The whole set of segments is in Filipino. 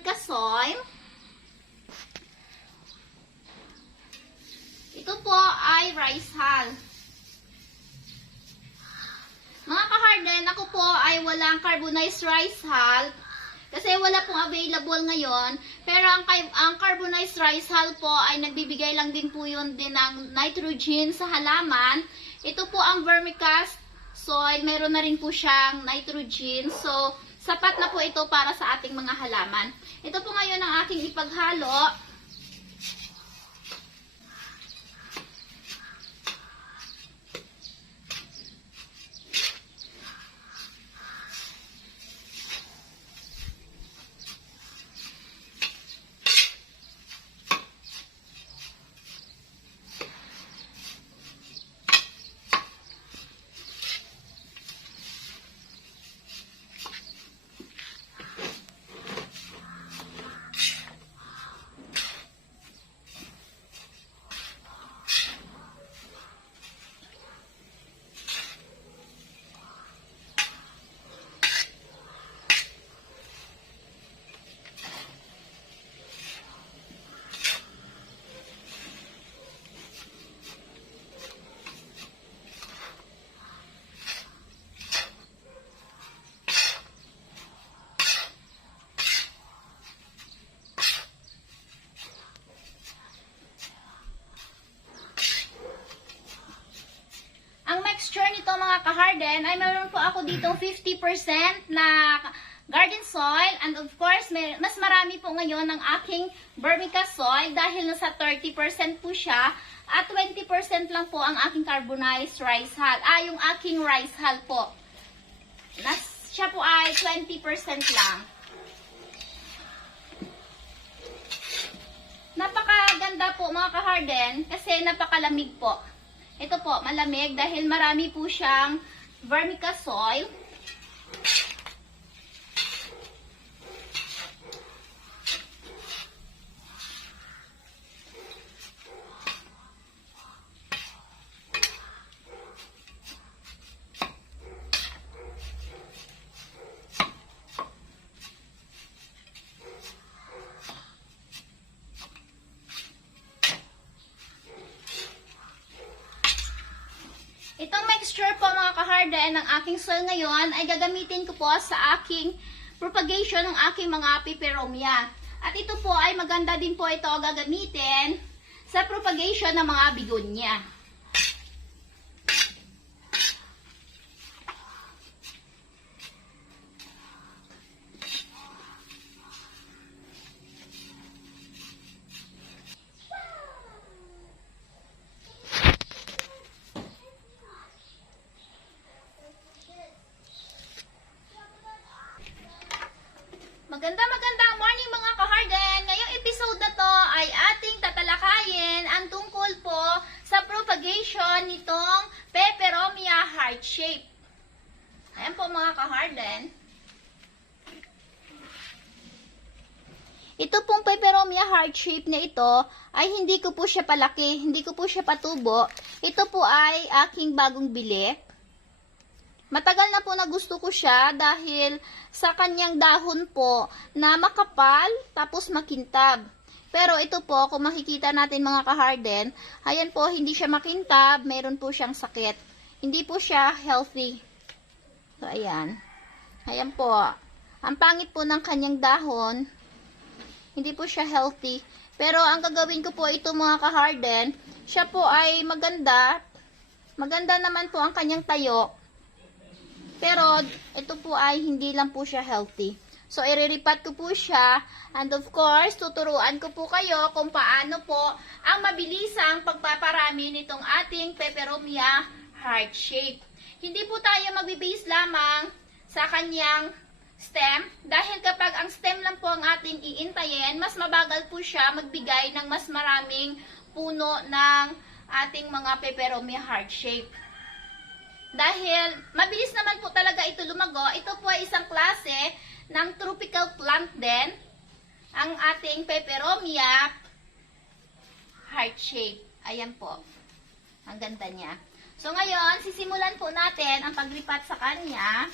vermicasoil. Ito po ay rice hull. Mga ka-harden, ako po ay walang carbonized rice hull kasi wala pong available ngayon. Pero ang carbonized rice hull po ay nagbibigay lang din po yun din ng nitrogen sa halaman. Ito po ang vermicasoil, meron na rin po siyang nitrogen. So, sapat na po ito para sa ating mga halaman. Ito po ngayon ang aking ipaghalo. Nito mga ka-harden ay meron po ako ditong 50% na garden soil, and of course mas marami po ngayon ang aking vermicasoil dahil nasa 30% po siya at 20% lang po ang aking carbonized rice hull. Yung aking rice hull po. Siya po ay 20% lang. Napakaganda po mga ka-harden kasi napakalamig po. Ito po, malamig dahil marami po siyang vermicasoil. Itong mixture po mga ka-harden ng aking soil ngayon ay gagamitin ko po sa aking propagation ng aking mga peperomia. At ito po ay maganda din po ito gagamitin sa propagation ng mga begonia. Magandang morning mga ka-harden! Ngayong episode na to ay ating tatalakayin ang tungkol po sa propagation nitong peperomia heart shape. Ayan po mga ka-harden. Ito pong peperomia heart shape na ito ay hindi ko po siya palaki, hindi ko po siya patubo. Ito po ay aking bagong bili. Matagal na po na gusto ko siya dahil sa kanyang dahon po na makapal tapos makintab. Pero ito po, kung makikita natin mga ka-harden, ayan po, hindi siya makintab, meron po siyang sakit. Hindi po siya healthy. So, ayan. Ayan po. Ang pangit po ng kanyang dahon, hindi po siya healthy. Pero ang gagawin ko po ito mga ka-harden, siya po ay maganda. Maganda naman po ang kanyang tayo. Pero, ito po ay hindi lang po siya healthy. So, iriripat ko po siya. And of course, tuturuan ko po kayo kung paano po ang mabilisang pagpaparami nitong ating peperomia heart shape. Hindi po tayo magbe-base lamang sa kanyang stem. Dahil kapag ang stem lang po ang ating iintayin, mas mabagal po siya magbigay ng mas maraming puno ng ating mga peperomia heart shape. Dahil mabilis naman po talaga ito lumago, ito po ay isang klase ng tropical plant din, ang ating peperomia heart shape. Ayan po, ang ganda niya. So ngayon, sisimulan po natin ang paglipat sa kanya.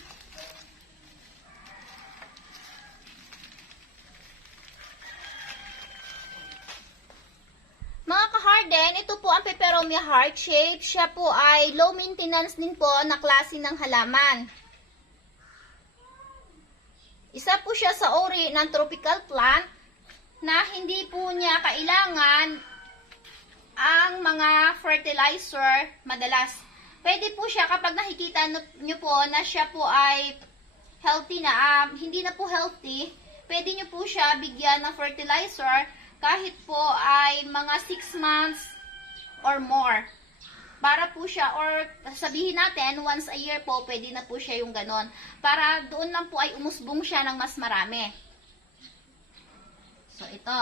po ang peperomia heart shape. Siya po ay low maintenance din po na klase ng halaman. Isa po siya sa uri ng tropical plant na hindi po niya kailangan ang mga fertilizer madalas. Pwede po siya kapag nakikita nyo po na siya po ay healthy na, hindi na po healthy, pwede nyo po siya bigyan ng fertilizer kahit po ay mga 6 months or more. Para po siya, or sabihin natin, once a year po, pwede na po siya yung ganon. Para doon lang po ay umusbong siya ng mas marami. So, ito.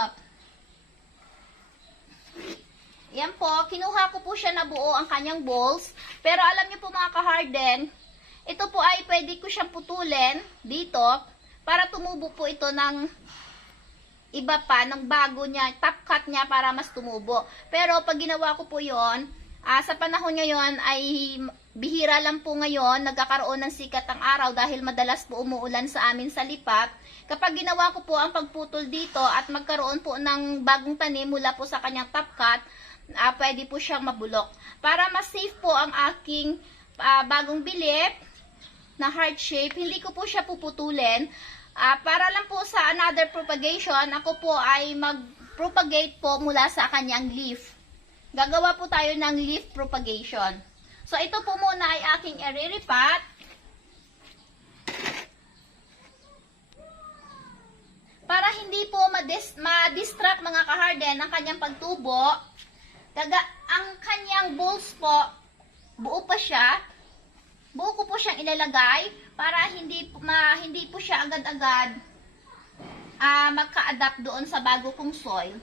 Yan po, kinuha ko po siya na buo ang kanyang balls. Pero alam niyo po mga ka-harden, ito po ay pwede ko siyang putulin dito para tumubo po ito ng iba pa, ng bago niya, top cut niya para mas tumubo. Pero pag ginawa ko po yon, sa panahon ngayon ay bihira lang po ngayon, nagkakaroon ng sikat ang araw dahil madalas po umuulan sa amin sa Lipat. Kapag ginawa ko po ang pagputol dito at magkaroon po ng bagong tanim mula po sa kanyang top cut, pwede po siyang mabulok. Para mas safe po ang aking bagong bilip na heart shape, hindi ko po siya puputulin. Para lang po sa another propagation, ako po ay mag-propagate po mula sa kanyang leaf. Gagawa po tayo ng leaf propagation. So, ito po muna ay aking iriripat. Para hindi po ma-distract mga ka-harden ang kanyang pagtubo, ang kanyang balls po, buo pa siya. Buo ko po siyang ilalagay para hindi po siya agad-agad magka-adapt doon sa bago kong soil.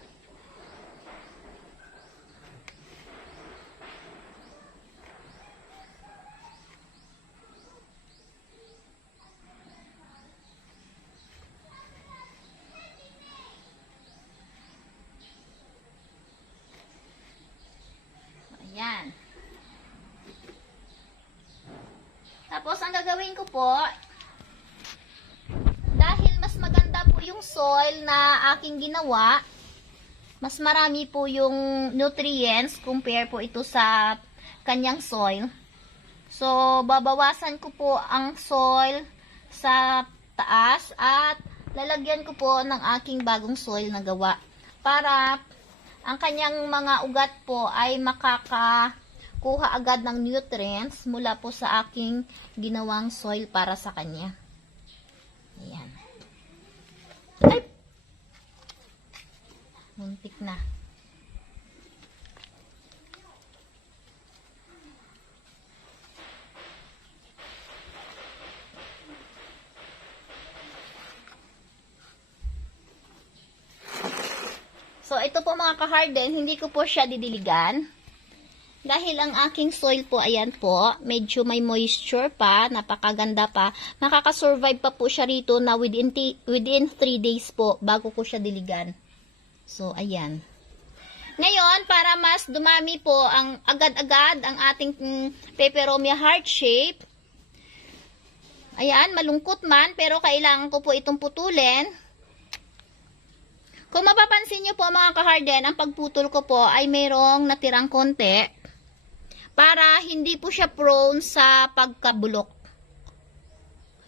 Ayan. Tapos, ang gagawin ko po, dahil mas maganda po yung soil na aking ginawa, mas marami po yung nutrients compare po ito sa kanyang soil. So, babawasan ko po ang soil sa taas at lalagyan ko po ng aking bagong soil na gawa para ang kanyang mga ugat po ay makakakuha agad ng nutrients mula po sa aking ginawang soil para sa kanya. Ayan. Ay! Muntik na. So, ito po mga ka-harden, hindi ko po siya didiligan. Dahil ang aking soil po, ayan po, medyo may moisture pa, napakaganda pa. Makakasurvive pa po siya rito na within 3 days po bago ko siya diligan. So, ayan. Ngayon, para mas dumami po ang agad-agad ang ating peperomia heart shape, ayan, malungkot man, pero kailangan ko po itong putulin. Kung mapapansin nyo po mga ka-harden, ang pagputol ko po ay mayroong natirang konti para hindi po siya prone sa pagkabulok.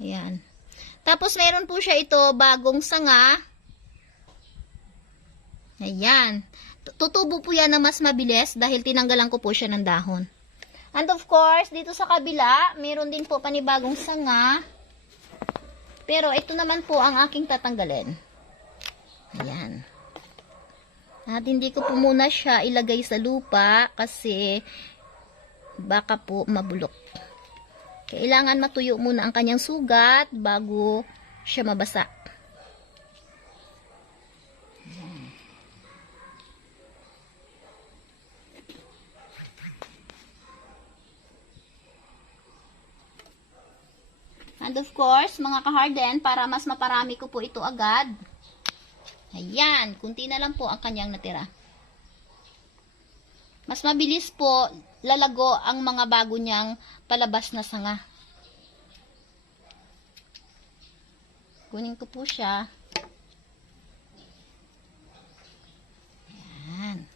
Ayan. Tapos mayroon po siya ito bagong sanga. Ayan. Tutubo po yan na mas mabilis dahil tinanggalan ko po siya ng dahon. And of course, dito sa kabila, mayroon din po panibagong sanga. Pero ito naman po ang aking tatanggalin. Ayan. At hindi ko po muna siya ilagay sa lupa kasi baka po mabulok. Kailangan matuyo muna ang kanyang sugat bago siya mabasa. And of course, mga ka-harden, para mas maparami ko po ito agad, ayan, kunti na lang po ang kanyang natira. Mas mabilis po lalago ang mga bago niyang palabas na sanga. Kunin ko po siya. Ayan.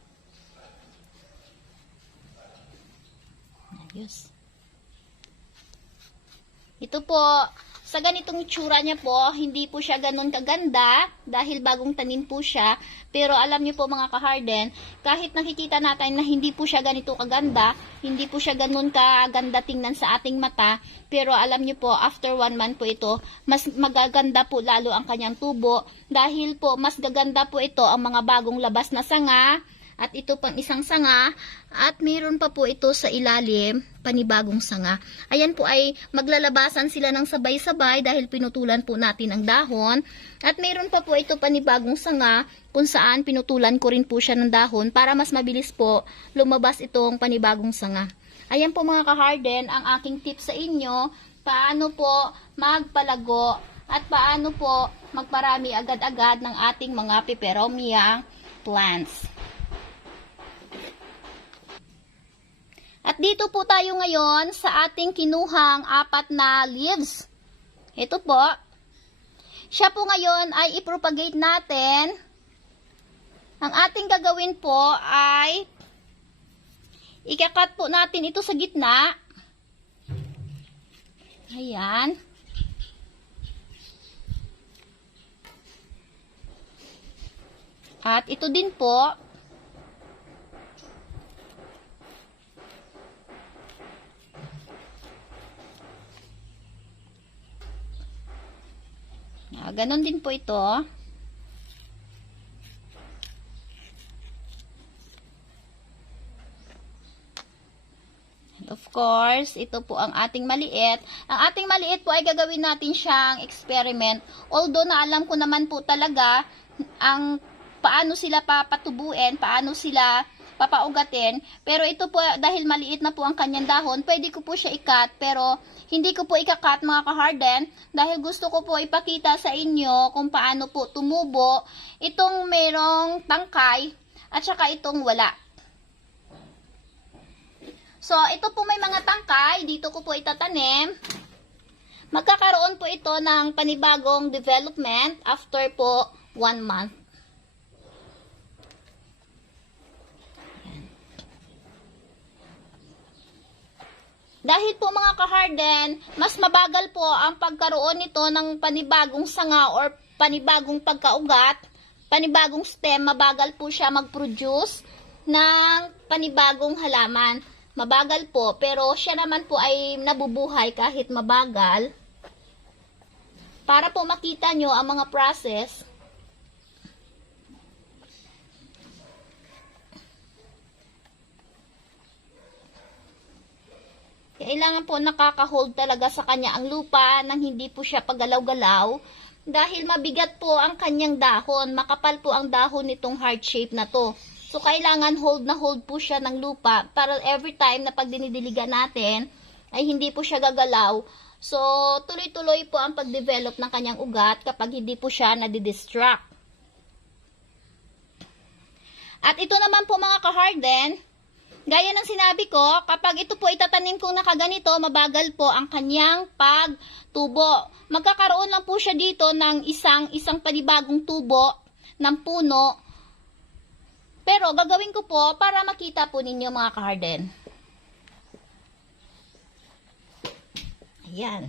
Ayos. Ito po, sa ganitong itsura niya po, hindi po siya ganun kaganda dahil bagong tanim po siya. Pero alam niyo po mga ka-harden, kahit nakikita natin na hindi po siya ganito kaganda, hindi po siya ganun kaganda tingnan sa ating mata, pero alam niyo po, after 1 month po ito, mas magaganda po lalo ang kanyang tubo dahil po mas gaganda po ito ang mga bagong labas na sanga. At ito pang isang sanga. At mayroon pa po ito sa ilalim, panibagong sanga. Ayan po ay maglalabasan sila ng sabay-sabay dahil pinutulan po natin ang dahon. At mayroon pa po ito panibagong sanga kung saan pinutulan ko rin po siya ng dahon para mas mabilis po lumabas itong panibagong sanga. Ayan po mga ka-harden ang aking tip sa inyo. Paano po magpalago at paano po magparami agad-agad ng ating mga peperomia plants. At dito po tayo ngayon sa ating kinuhang 4 na leaves. Ito po. Siya po ngayon ay ipropagate natin. Ang ating gagawin po ay ikakat po natin ito sa gitna. Ayan. At ito din po. Ganon din po ito. And of course, ito po ang ating maliit. Ang ating maliit po ay gagawin natin siyang experiment. Although na alam ko naman po talaga ang paano sila papatubuin, paano sila papaugatin. Pero ito po, dahil maliit na po ang kanyang dahon, pwede ko po siya ikat. Pero hindi ko po ikakat mga ka-harden dahil gusto ko po ipakita sa inyo kung paano po tumubo itong merong tangkay at saka itong wala. So, ito po may mga tangkay. Dito ko po itatanim. Magkakaroon po ito ng panibagong development after po 1 month. Dahil po mga ka-harden, mas mabagal po ang pagkaroon nito ng panibagong sanga or panibagong pagkaugat, panibagong stem, mabagal po siya mag-produce ng panibagong halaman. Mabagal po, pero siya naman po ay nabubuhay kahit mabagal. Para po makita nyo ang mga process, kailangan po nakaka-hold talaga sa kanya ang lupa nang hindi po siya pagalaw-galaw dahil mabigat po ang kanyang dahon. Makapal po ang dahon nitong heart shape na to. So, kailangan hold na hold po siya ng lupa para every time na pag dinidiligan natin ay hindi po siya gagalaw. So, tuloy-tuloy po ang pag-develop ng kanyang ugat kapag hindi po siya nadidistract. At ito naman po mga ka-harden, gaya ng sinabi ko, kapag ito po itatanim kong nakaganito, mabagal po ang kanyang pagtubo. Magkakaroon lang po siya dito ng isang panibagong tubo ng puno. Pero gagawin ko po para makita po ninyo mga ka-harden. Ayan.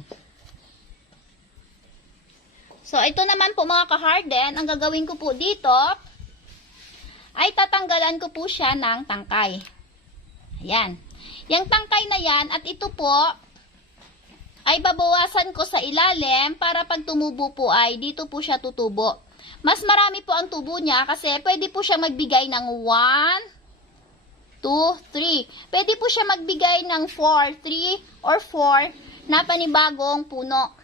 So, ito naman po mga ka-harden, ang gagawin ko po dito ay tatanggalan ko po siya ng tangkay. Ayan. Yung tangkay na yan at ito po ay babawasan ko sa ilalim para pag tumubo po ay dito po siya tutubo. Mas marami po ang tubo niya kasi pwede po siya magbigay ng 1, 2, 3. Pwede po siya magbigay ng 4, 3 or 4 na panibagong puno.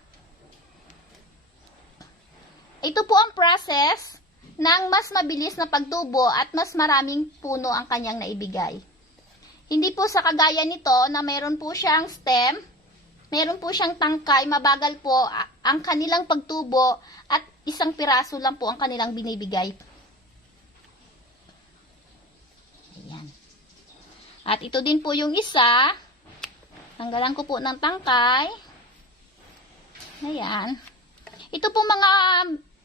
Ito po ang process ng mas mabilis na pagtubo at mas maraming puno ang kanyang naibigay. Hindi po sa kagaya nito na meron po siyang stem, meron po siyang tangkay, mabagal po ang kanilang pagtubo at isang piraso lang po ang kanilang binibigay. Ayan. At ito din po yung isa. Tanggalan ko po ng tangkay. Ayan. Ito po mga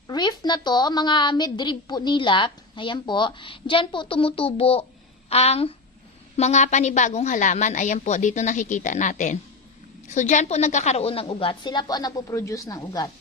reef na to, mga midrib po nila. Ayan po. Diyan po tumutubo ang mga panibagong halaman. Ayan po, dito nakikita natin. So, dyan po nagkakaroon ng ugat. Sila po ang nagpo-produce ng ugat.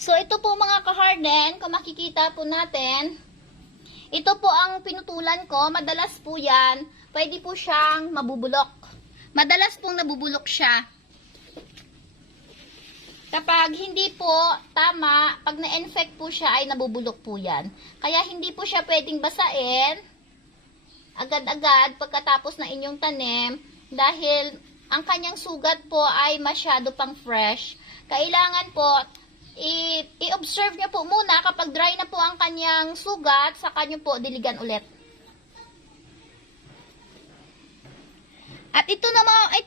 So, ito po mga ka-harden, kung makikita po natin, ito po ang pinutulan ko. Madalas po yan, pwede po siyang mabubulok. Madalas pong nabubulok siya. Kapag hindi po tama, pag na-infect po siya ay nabubulok po yan. Kaya hindi po siya pwedeng basain agad-agad pagkatapos na inyong tanim dahil ang kanyang sugat po ay masyado pang fresh. Kailangan po i-observe nyo po muna kapag dry na po ang kanyang sugat, saka nyo po diligan ulit. At ito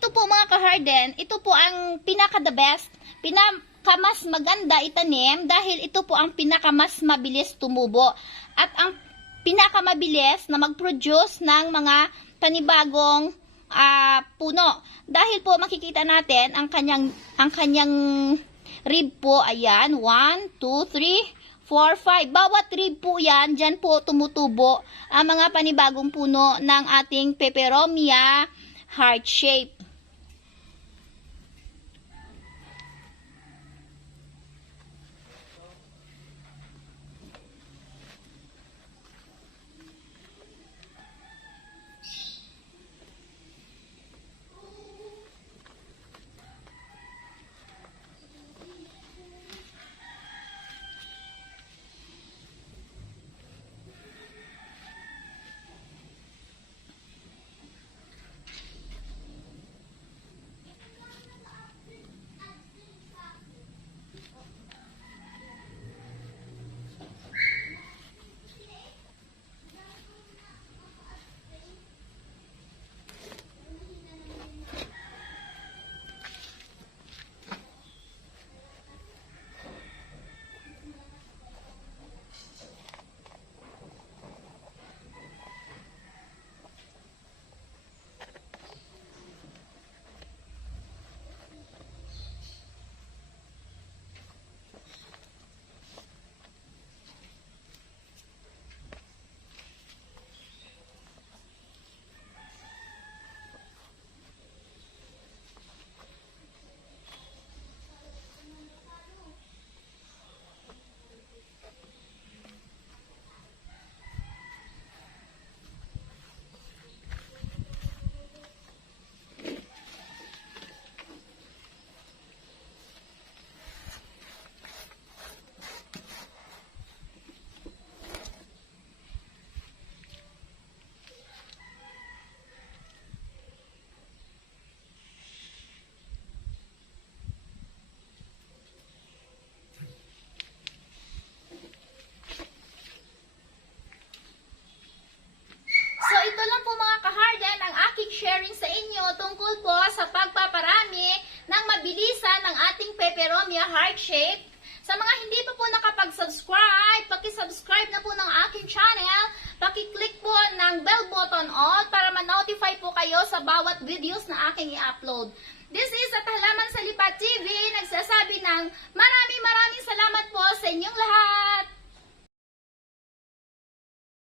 po mga ka-harden, ito po ang pinaka-the best, pinaka-mas maganda itanim dahil ito po ang pinaka-mas mabilis tumubo. At ang pinaka-mabilis na mag-produce ng mga panibagong puno. Dahil po makikita natin ang kanyang rib po, ayan, 1, 2, 3, 4, 5. Bawat rib po yan, dyan po tumutubo ang mga panibagong puno ng ating peperomia heart shape. sharing sa inyo tungkol po sa pagpaparami ng mabilisan ng ating peperomia heart shape. Sa mga hindi pa po nakapag-subscribe, paki-subscribe na po ng aking channel, paki-click po ng bell button all para ma-notify po kayo sa bawat videos na aking i-upload. This is at Halaman sa Lipat TV, nagsasabi ng maraming